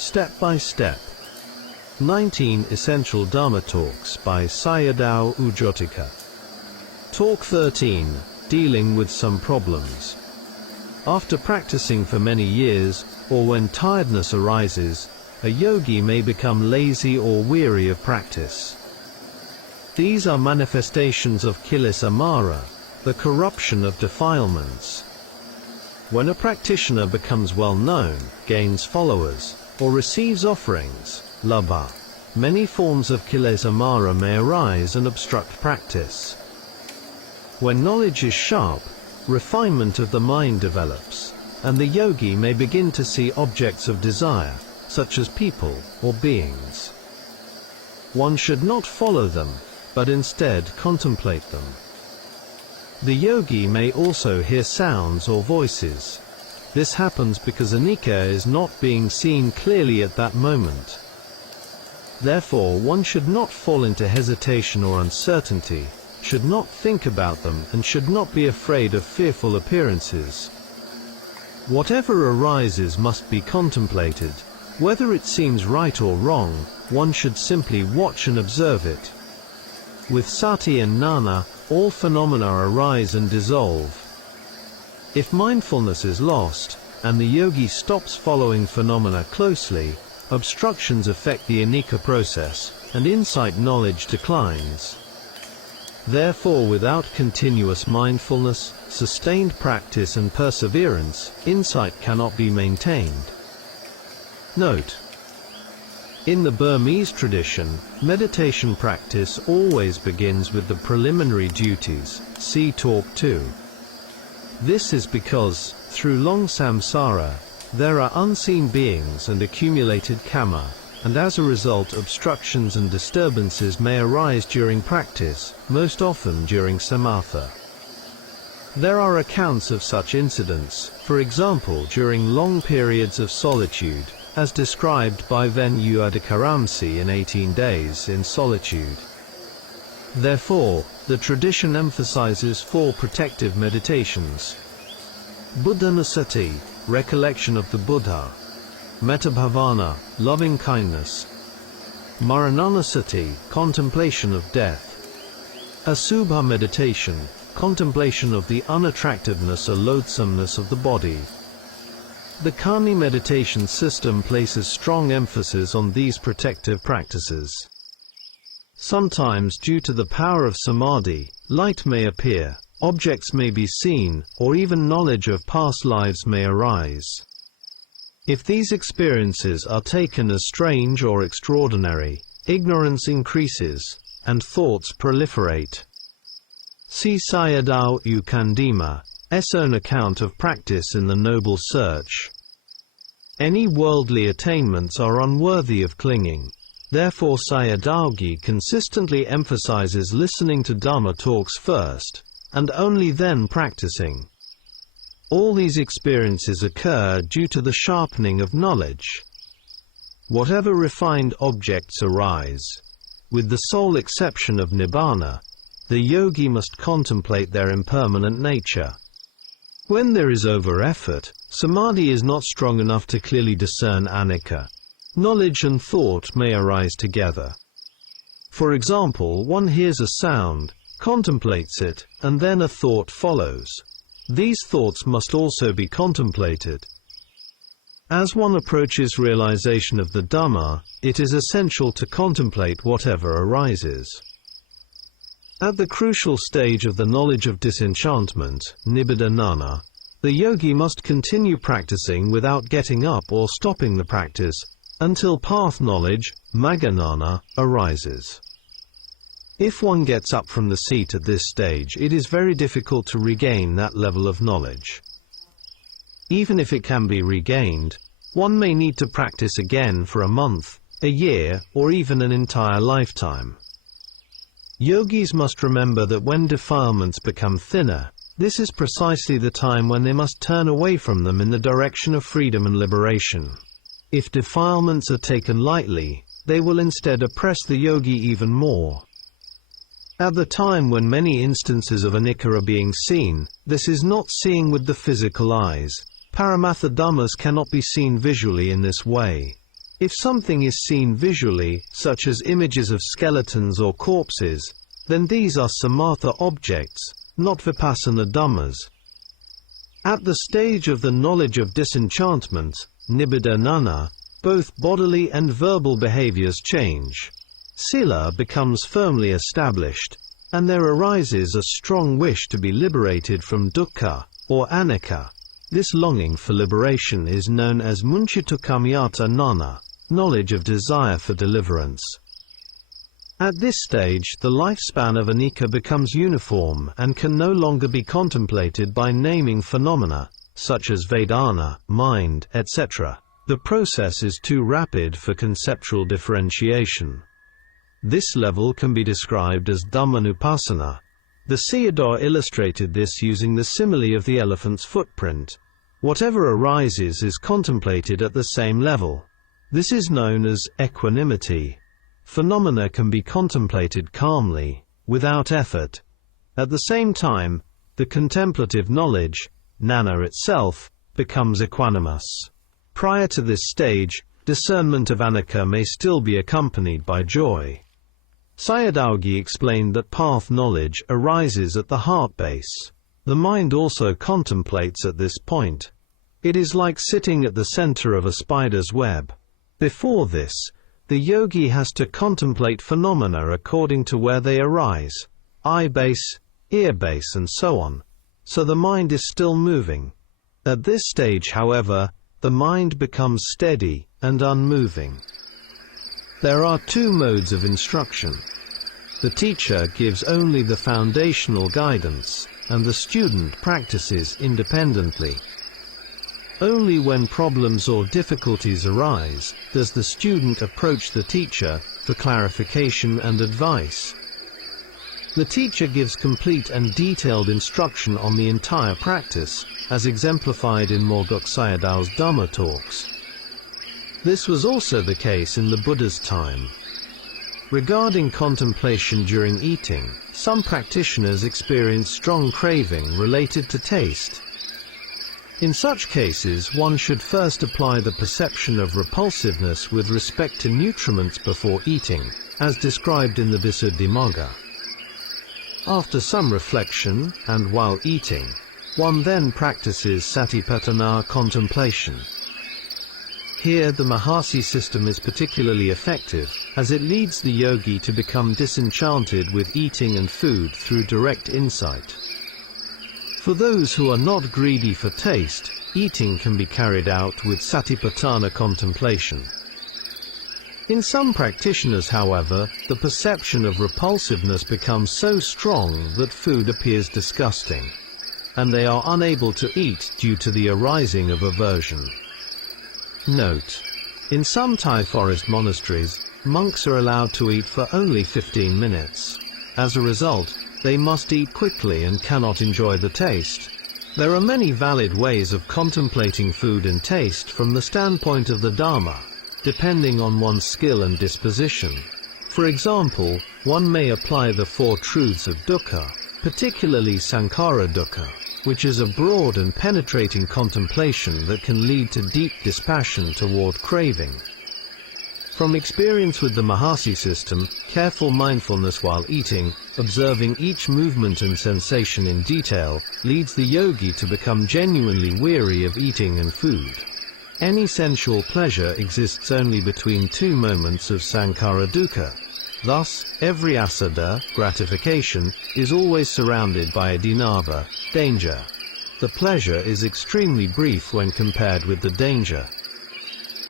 Step by Step. 19 Essential Dharma Talks by Sayadaw Jotika. Talk 13. Dealing with some problems. After practicing for many years, or when tiredness arises, a yogi may become lazy or weary of practice. These are manifestations of kilesa mara, the corruption of defilements. When a practitioner becomes well known, gains followers, or receives offerings, labha, many forms of kilesa mara may arise and obstruct practice. When knowledge is sharp, refinement of the mind develops, and the yogi may begin to see objects of desire, such as people or beings. One should not follow them, but instead contemplate them. The yogi may also hear sounds or voices. This happens because anicca is not being seen clearly at that moment. Therefore, one should not fall into hesitation or uncertainty, should not think about them, and should not be afraid of fearful appearances. Whatever arises must be contemplated. Whether it seems right or wrong, one should simply watch and observe it. With sati and jnana, all phenomena arise and dissolve. If mindfulness is lost, and the yogi stops following phenomena closely, obstructions affect the anicca process, and insight knowledge declines. Therefore, without continuous mindfulness, sustained practice and perseverance, insight cannot be maintained. Note: in the Burmese tradition, meditation practice always begins with the preliminary duties, see Talk 2. This is because, through long samsara, there are unseen beings and accumulated karma, and as a result obstructions and disturbances may arise during practice, most often during samatha. There are accounts of such incidents, for example during long periods of solitude, as described by Venu Adhikaramsi in 18 Days in Solitude. Therefore, the tradition emphasizes 4 protective meditations: Buddhanusati, recollection of the Buddha; Mettabhavana, loving kindness; Marananusati, contemplation of death; Asubha meditation, contemplation of the unattractiveness or loathsomeness of the body. The Kani meditation system places strong emphasis on these protective practices. Sometimes, due to the power of samadhi, light may appear, objects may be seen, or even knowledge of past lives may arise. If these experiences are taken as strange or extraordinary, ignorance increases, and thoughts proliferate. See Sayadaw Ukandima's own account of practice in the Noble Search. Any worldly attainments are unworthy of clinging. Therefore Sayadaw consistently emphasizes listening to Dhamma talks first, and only then practicing. All these experiences occur due to the sharpening of knowledge. Whatever refined objects arise, with the sole exception of nibbana, the yogi must contemplate their impermanent nature. When there is over-effort, samadhi is not strong enough to clearly discern anicca. Knowledge and thought may arise together. For example, one hears a sound, contemplates it, and then a thought follows. These thoughts must also be contemplated. As one approaches realization of the Dhamma, it is essential to contemplate whatever arises. At the crucial stage of the knowledge of disenchantment, nibbana, the yogi must continue practicing without getting up or stopping the practice, until path knowledge, magga, arises. If one gets up from the seat at this stage, it is very difficult to regain that level of knowledge. Even if it can be regained, one may need to practice again for a month, a year, or even an entire lifetime. Yogis must remember that when defilements become thinner, this is precisely the time when they must turn away from them in the direction of freedom and liberation. If defilements are taken lightly, they will instead oppress the yogi even more. At the time when many instances of anicca are being seen, this is not seeing with the physical eyes. Paramatha dhammas cannot be seen visually in this way. If something is seen visually, such as images of skeletons or corpses, then these are samatha objects, not vipassana dhammas. At the stage of the knowledge of disenchantment, nibbida-nana, both bodily and verbal behaviors change. Sila becomes firmly established, and there arises a strong wish to be liberated from dukkha, or anicca. This longing for liberation is known as munchitukkamyata nana, knowledge of desire for deliverance. At this stage, the lifespan of anicca becomes uniform and can no longer be contemplated by naming phenomena, such as Vedana, mind, etc. The process is too rapid for conceptual differentiation. This level can be described as Dhammanupassana. The Sayadaw illustrated this using the simile of the elephant's footprint. Whatever arises is contemplated at the same level. This is known as equanimity. Phenomena can be contemplated calmly, without effort. At the same time, the contemplative knowledge, Nana itself, becomes equanimous. Prior to this stage, discernment of anicca may still be accompanied by joy. Sayadaw explained that path knowledge arises at the heart base. The mind also contemplates at this point. It is like sitting at the center of a spider's web. Before this, the yogi has to contemplate phenomena according to where they arise, eye base, ear base, and so on. So the mind is still moving. At this stage, however, the mind becomes steady and unmoving. There are two modes of instruction. The teacher gives only the foundational guidance, and the student practices independently. Only when problems or difficulties arise does the student approach the teacher for clarification and advice. The teacher gives complete and detailed instruction on the entire practice, as exemplified in Morgok Sayadaw's Dhamma talks. This was also the case in the Buddha's time. Regarding contemplation during eating, some practitioners experience strong craving related to taste. In such cases, one should first apply the perception of repulsiveness with respect to nutriments before eating, as described in the Visuddhimagga. After some reflection, and while eating, one then practices satipatthana contemplation. Here the Mahasi system is particularly effective, as it leads the yogi to become disenchanted with eating and food through direct insight. For those who are not greedy for taste, eating can be carried out with satipatthana contemplation. In some practitioners, however, the perception of repulsiveness becomes so strong that food appears disgusting, and they are unable to eat due to the arising of aversion. Note: in some Thai forest monasteries, monks are allowed to eat for only 15 minutes. As a result, they must eat quickly and cannot enjoy the taste. There are many valid ways of contemplating food and taste from the standpoint of the Dharma, depending on one's skill and disposition. For example, one may apply the Four Truths of Dukkha, particularly Sankhara Dukkha, which is a broad and penetrating contemplation that can lead to deep dispassion toward craving. From experience with the Mahasi system, careful mindfulness while eating, observing each movement and sensation in detail, leads the yogi to become genuinely weary of eating and food. Any sensual pleasure exists only between two moments of sankhara dukkha. Thus, every asada, gratification, is always surrounded by a dinava, danger. The pleasure is extremely brief when compared with the danger.